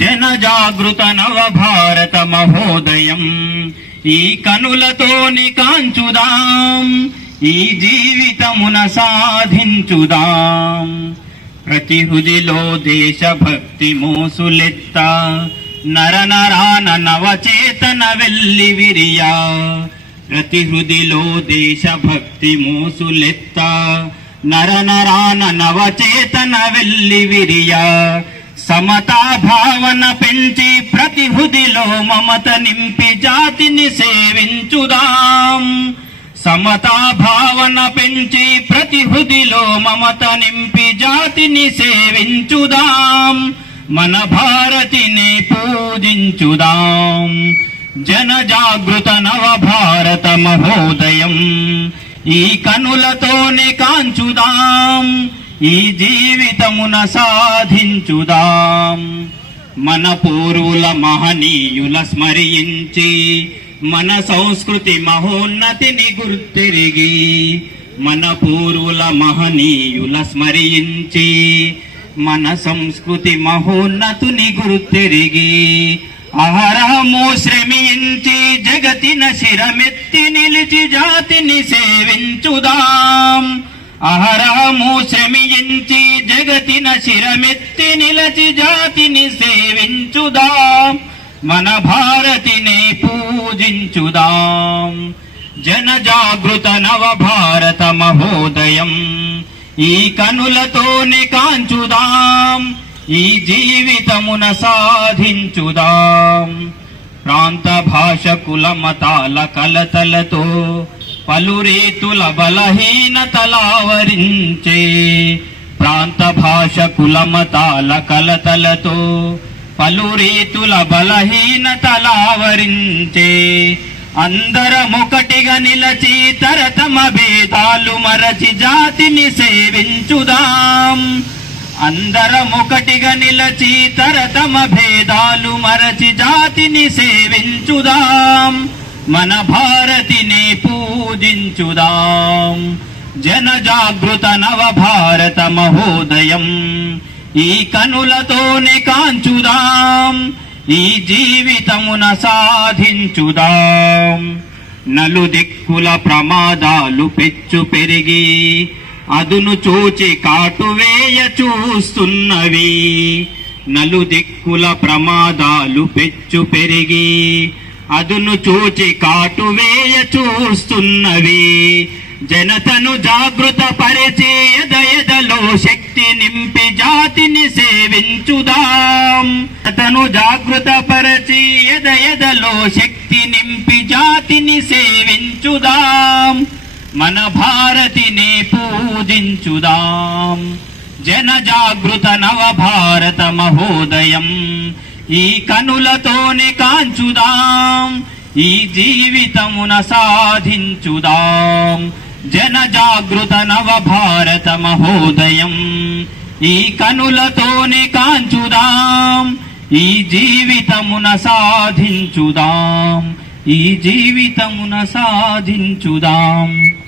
జన జాగృత నవ భారత మహోదయం. ఈ కనులతోని కాంచుదాం ఈ జీవితమున సాధించుదాం. ప్రతి హృదిలో దేశభక్తి మోసులెత్త. నర నరాన నవచేతన వెళ్ళి విరియా. ప్రతి హృదిలో దేశభక్తి మోసులెత్త. నర నరాన నవచేతన వెళ్ళి విరియా. సమతా భావన పెంచి ప్రతి హృదిలో మమత నింపి జాతిని సేవించుదాం. సమతా భావన పెంచి ప్రతి హృదిలో మమత నింపి జాతిని సేవించుదాం. మన భారతిని పూజించుదాం. జన జాగృత నవ భారత మహోదయం. ఈ కనులతోనే కాంచుదాం. ఈ జీవితమున సాధించుదాం. మన పూర్వుల మహనీయుల స్మరించి మన సంస్కృతి మహోన్నతిని గుర్తిరిగి మన పూర్వుల మహనీయుల స్మరించి మన సంస్కృతి మహోన్నతుని గుర్తిరిగి అహరహము శ్రమించి జగతిన శిరమెత్తి నిలిచి జాతిని సేవించుదాం. అహరహము శ్రమించి జగతిన శిరమెత్తి నిలచి జాతిని సేవించుదాం. మన భారతిని పూజించుదాం. జన జాగృత నవ భారత మహోదయం. ఈ కనులతోనే కాంచుదాం. ఈ జీవితమున సాధించుదాం. ప్రాంత భాష కుల మతాల కలతలతో పలురీతుల బలహీనతలావరించే ప్రాంత భాష కులమతాల కలతలతో పలురీతుల బలహీనతలావరించే అందరమొకటిగా నిలచి తరతమ భేదాలు మరచి జాతిని సేవించుదాం. అందరమొకటిగా నిలచి తరతమ భేదాలు మరచి జాతిని సేవించుదాం. మన భారతిని పూజించుదాం. జన జాగృత నవ భారత మహోదయం. ఈ కనులతోనే కాంచుదాం. ఈ జీవితమున సాధించుదాం. నలు దిక్కుల ప్రమాదాలు పెచ్చు పెరిగి అదును చూచి కాటువేయ చూస్తున్నవి. నలుదిక్కుల ప్రమాదాలు పెచ్చు పెరిగి అదును చూచి కాటువేయ చూస్తున్నవి. జనతను జాగృత పరిచే ఎదయదలో శక్తి నింపి జాతిని సేవించుదాం. జనతను జాగృత పరిచి శక్తి నింపి జాతిని సేవించుదాం. మన భారతిని పూజించుదాం. జన జాగృత నవ భారత మహోదయం. ఈ కనులతోనే కాంచుదాం ఈ జీవితమున సాధించుదాం. జన జాగృత నవ భారత మహోదయం ఈ కనులతోనే కాంచుదాం ఈ జీవితమున సాధించుదాం ఈ జీవితమున సాధించుదాం.